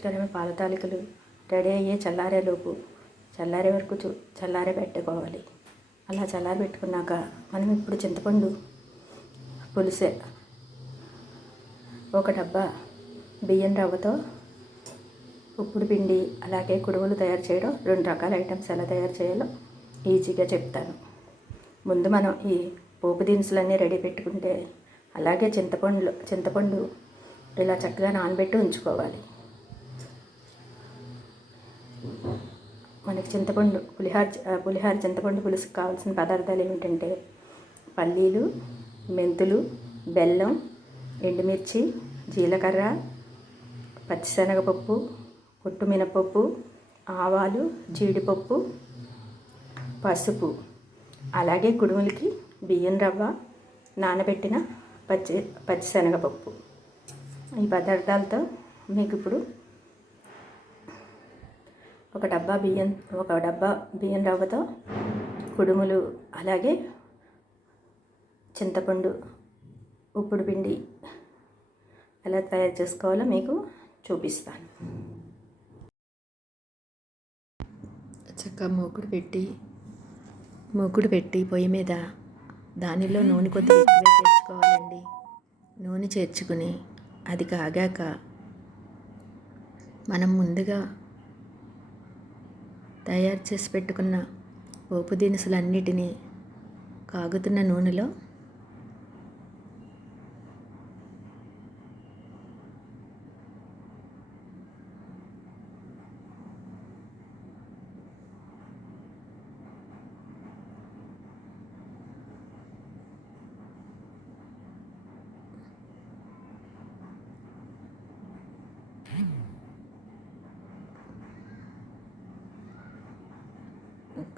రుచికరమైన పాల తాలికలు రెడీ అయ్యే చల్లారేలోపు చల్లారే వరకు చూ చల్లారే పెట్టుకోవాలి. అలా చల్లారి పెట్టుకున్నాక మనం ఇప్పుడు చింతపండు పులిసే ఒక డబ్బా బియ్యం రవ్వతో ఉప్పుడు పిండి అలాగే కుడుములు తయారు చేయడం రెండు రకాల ఐటమ్స్ ఎలా తయారు చేయాలో ఈజీగా చెప్తాను. ముందు మనం ఈ పోపు దినుసులన్నీ రెడీ పెట్టుకుంటే అలాగే చింతపండులో చింతపండు ఇలా చక్కగా నానబెట్టి ఉంచుకోవాలి. మనకి చింతపండు పులిహార పులిహార చింతపండు పులుసుకు కావాల్సిన పదార్థాలు ఏమిటంటే పల్లీలు మెంతులు బెల్లం ఎండుమిర్చి జీలకర్ర పచ్చిశనగపప్పు పొట్టు మినపప్పు ఆవాలు జీడిపప్పు పసుపు. అలాగే కుడుములకి బియ్యం రవ్వ నానబెట్టిన పచ్చి పచ్చిశనగపప్పు. ఈ పదార్థాలతో మీకు ఇప్పుడు ఒక డబ్బా బియ్యం ఒక డబ్బా బియ్యం రవ్వతో కుడుములు అలాగే చింతపండు ఉప్పుడు పిండి ఎలా తయారు చేసుకోవాలో మీకు చూపిస్తాను. చక్కగా మూకుడు పెట్టి మూకుడు పెట్టి పొయ్యి మీద దానిలో నూనె కొద్దిగా ఎక్కువే చేర్చుకోవాలండి నూనె చేర్చుకుని అది కాగాక మనం ముందుగా తయారు చేసి పెట్టుకున్న పోపు దినుసులన్నిటినీ కాగుతున్న నూనెలో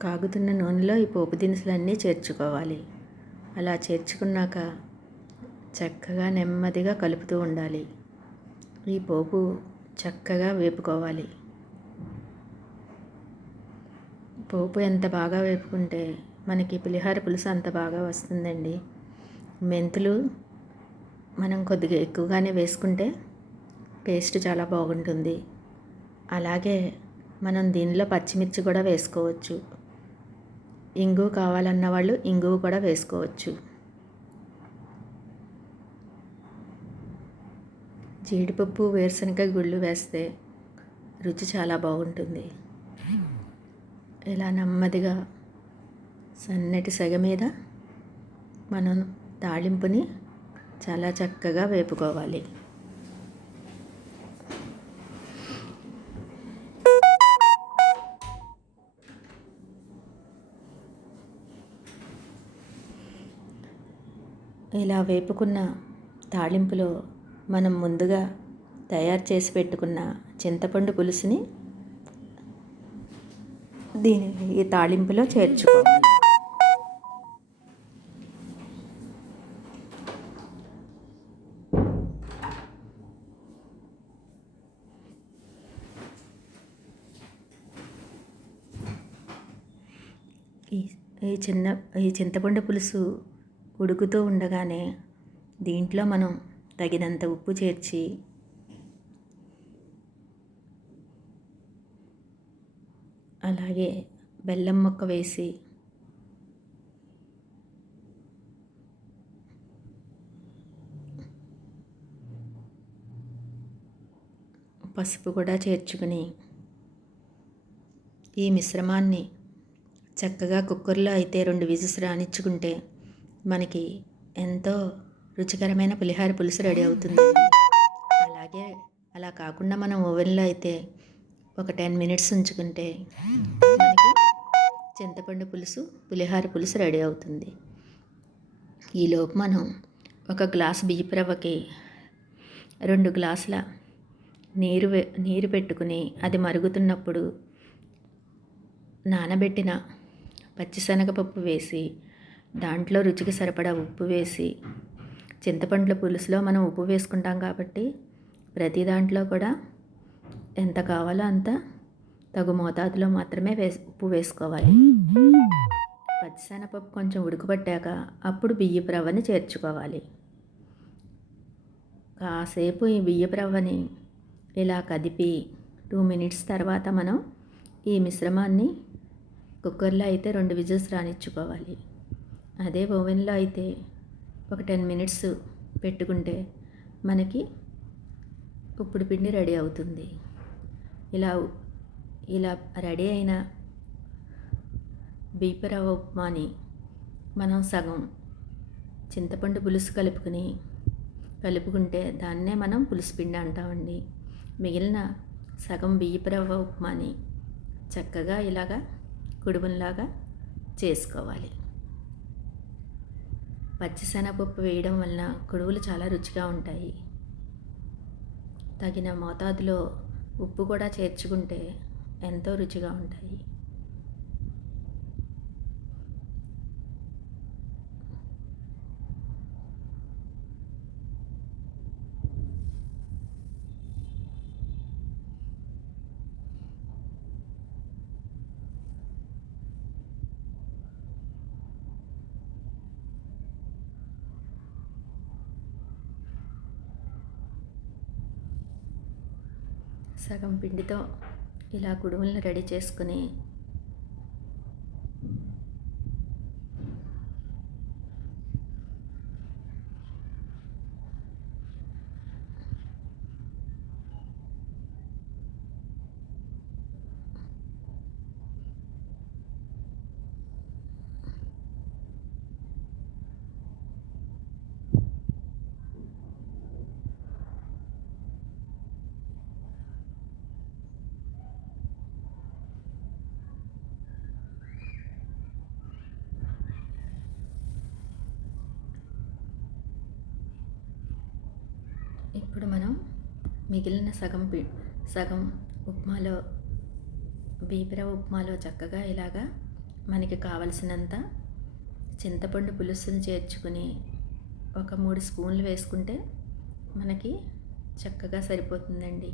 కాగుతున్న నూనెలో ఈ పోపు దినుసులన్నీ చేర్చుకోవాలి. అలా చేర్చుకున్నాక చక్కగా నెమ్మదిగా కలుపుతూ ఉండాలి. ఈ పోపు చక్కగా వేపుకోవాలి. పోపు ఎంత బాగా వేపుకుంటే మనకి పులిహార పులుసు అంత బాగా వస్తుందండి. మెంతులు మనం కొద్దిగా ఎక్కువగానే వేసుకుంటే పేస్ట్ చాలా బాగుంటుంది. అలాగే మనం దీనిలో పచ్చిమిర్చి కూడా వేసుకోవచ్చు. ఇంగు కావాలన్న వాళ్ళు ఇంగువ కూడా వేసుకోవచ్చు. జీడిపప్పు వేరుశనగ గుళ్ళు వేస్తే రుచి చాలా బాగుంటుంది. ఇలా నెమ్మదిగా సన్నటి సెగ మీద మనం తాళింపుని చాలా చక్కగా వేపుకోవాలి. ఇలా వేపుకున్న తాళింపులో మనం ముందుగా తయారు చేసి పెట్టుకున్న చింతపండు పులుసుని దీని ఈ తాళింపులో చేర్చుకోవాలి. ఈ ఈ చిన్న ఈ చింతపండు పులుసు ఉడుకుతూ ఉండగానే దీంట్లో మనం తగినంత ఉప్పు చేర్చి అలాగే బెల్లం మొక్క వేసి పసుపు కూడా చేర్చుకుని ఈ మిశ్రమాన్ని చక్కగా కుక్కర్లో అయితే రెండు విజిల్స్ రానిచ్చుకుంటే మనకి ఎంతో రుచికరమైన పులిహార పులుసు రెడీ అవుతుంది. అలాగే అలా కాకుండా మనం ఓవెన్లో అయితే ఒక టెన్ మినిట్స్ ఉంచుకుంటే మనకి చింతపండు పులుసు పులిహార పులుసు రెడీ అవుతుంది. ఈలోపు మనం ఒక గ్లాస్ బియ్యపు రవ్వకి రెండు గ్లాసుల నీరు నీరు పెట్టుకుని అది మరుగుతున్నప్పుడు నానబెట్టిన పచ్చిశనగపప్పు వేసి దాంట్లో రుచికి సరిపడా ఉప్పు వేసి చింతపండ్ల పులుసులో మనం ఉప్పు వేసుకుంటాం కాబట్టి ప్రతి దాంట్లో కూడా ఎంత కావాలో అంత తగు మోతాదులో మాత్రమే వేసి ఉప్పు వేసుకోవాలి. పచ్చిశనగపప్పు కొంచెం ఉడకబట్టాక అప్పుడు బియ్యపు రవ్వని చేర్చుకోవాలి. కాసేపు ఈ బియ్యపు రవ్వని ఇలా కదిపి టూ మినిట్స్ తర్వాత మనం ఈ మిశ్రమాన్ని కుక్కర్లో అయితే రెండు విజిల్స్ రానిచ్చుకోవాలి. అదే ఓవెన్లో అయితే ఒక టెన్ మినిట్స్ పెట్టుకుంటే మనకి ఉప్పుడు పిండి రెడీ అవుతుంది. ఇలా ఇలా రెడీ అయిన బీపరవ ఉప్మాని మనం సగం చింతపండు పులుసు కలుపుకుని కలుపుకుంటే దాన్నే మనం పులుసు పిండి అంటామండి. మిగిలిన సగం బియ్యపు ఉప్మాని చక్కగా ఇలాగా కుడుములాగా చేసుకోవాలి. పచ్చిశనగపప్పు వేయడం వలన కొడువులు చాలా రుచిగా ఉంటాయి. తగిన మోతాదులో ఉప్పు కూడా చేర్చుకుంటే ఎంతో రుచిగా ఉంటాయి. సగం పిండితో ఇలా కుడుములను రెడీ చేసుకుని ఇప్పుడు మనం మిగిలిన సగం పి సగం ఉప్మాలో బీపర ఉప్మాలో చక్కగా ఇలాగా మనకి కావలసినంత చింతపండు పులుసుని చేర్చుకుని ఒక మూడు స్పూన్లు వేసుకుంటే మనకి చక్కగా సరిపోతుందండి.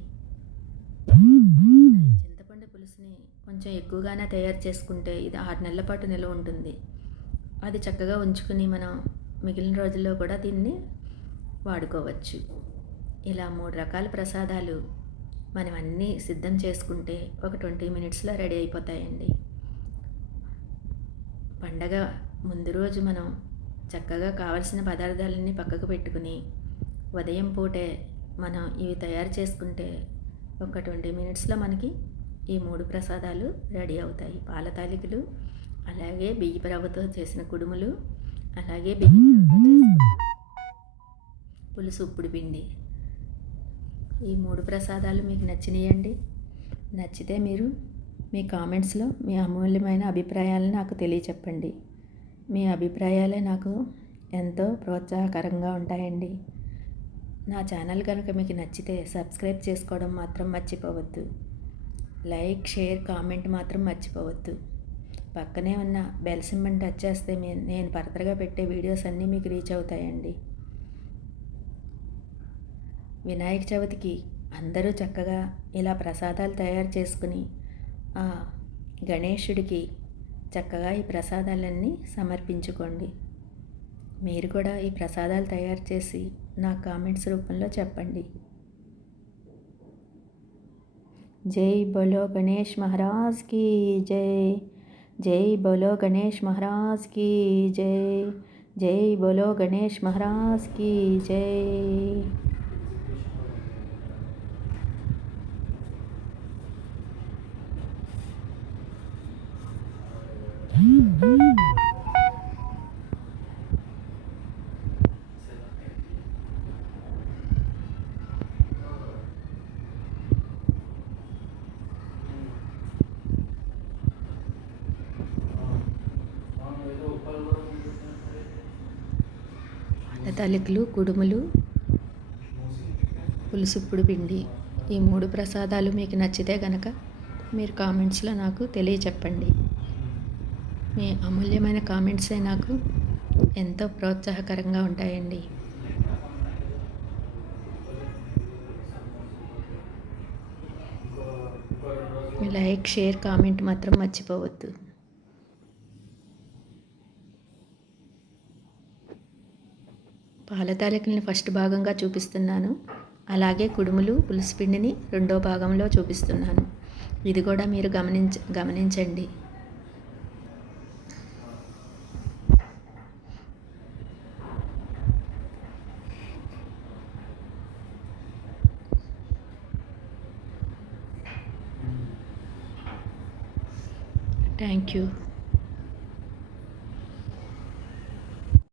చింతపండు పులుసుని కొంచెం ఎక్కువగానే తయారు చేసుకుంటే ఇది ఆరు నెలల పాటు నిల్వ ఉంటుంది. అది చక్కగా ఉంచుకుని మనం మిగిలిన రోజుల్లో కూడా దీన్ని వాడుకోవచ్చు. ఇలా మూడు రకాల ప్రసాదాలు మనం అన్నీ సిద్ధం చేసుకుంటే ఒక ట్వంటీ మినిట్స్లో రెడీ అయిపోతాయండి. పండగ ముందు రోజు మనం చక్కగా కావలసిన పదార్థాలన్నీ పక్కకు పెట్టుకుని ఉదయం పూటే మనం ఇవి తయారు చేసుకుంటే ఒక ట్వంటీ మినిట్స్లో మనకి ఈ మూడు ప్రసాదాలు రెడీ అవుతాయి. పాల తాలికలు అలాగే బియ్యపు రవ్వతో చేసిన కుడుములు అలాగే బియ్యం పులుసు ఉప్పుడు పిండి. ఈ మూడు ప్రసాదాలు మీకు నచ్చినాయండి. నచ్చితే మీరు మీ కామెంట్స్లో మీ అమూల్యమైన అభిప్రాయాలను నాకు తెలియచెప్పండి. మీ అభిప్రాయాలే నాకు ఎంతో ప్రోత్సాహకరంగా ఉంటాయండి. నా ఛానల్ కనుక మీకు నచ్చితే సబ్స్క్రైబ్ చేసుకోవడం మాత్రం మర్చిపోవద్దు. లైక్ షేర్ కామెంట్ మాత్రం మర్చిపోవద్దు. పక్కనే ఉన్న బెల్ సింబల్ టచ్ చేస్తే నేను పరతరగా పెట్టే వీడియోస్ అన్నీ మీకు రీచ్ అవుతాయండి. వినాయక చవితికి అందరూ చక్కగా ఇలా ప్రసాదాలు తయారు చేసుకుని ఆ గణేశుడికి చక్కగా ఈ ప్రసాదాలన్నీ సమర్పించుకోండి. మీరు కూడా ఈ ప్రసాదాలు తయారు చేసి నా కామెంట్స్ రూపంలో చెప్పండి. జై బోలో గణేష్ మహారాజ్కి జై. జై బోలో గణేష్ మహారాజ్కి జై. జై బోలో గణేష్ మహారాజ్కి జై. తలికలు కుడుములు పులుసుప్పుడు పిండి ఈ మూడు ప్రసాదాలు మీకు నచ్చితే గనక మీరు కామెంట్స్లో నాకు తెలియచెప్పండి. మీ అమూల్యమైన కామెంట్సే నాకు ఎంతో ప్రోత్సాహకరంగా ఉంటాయండి. లైక్ షేర్ కామెంట్ మాత్రం మర్చిపోవద్దు. పాలతాలికల్ని ఫస్ట్ భాగంగా చూపిస్తున్నాను. అలాగే కుడుములు పులుసు పిండిని రెండో భాగంలో చూపిస్తున్నాను. ఇది కూడా మీరు గమనించ గమనించండి. Thank you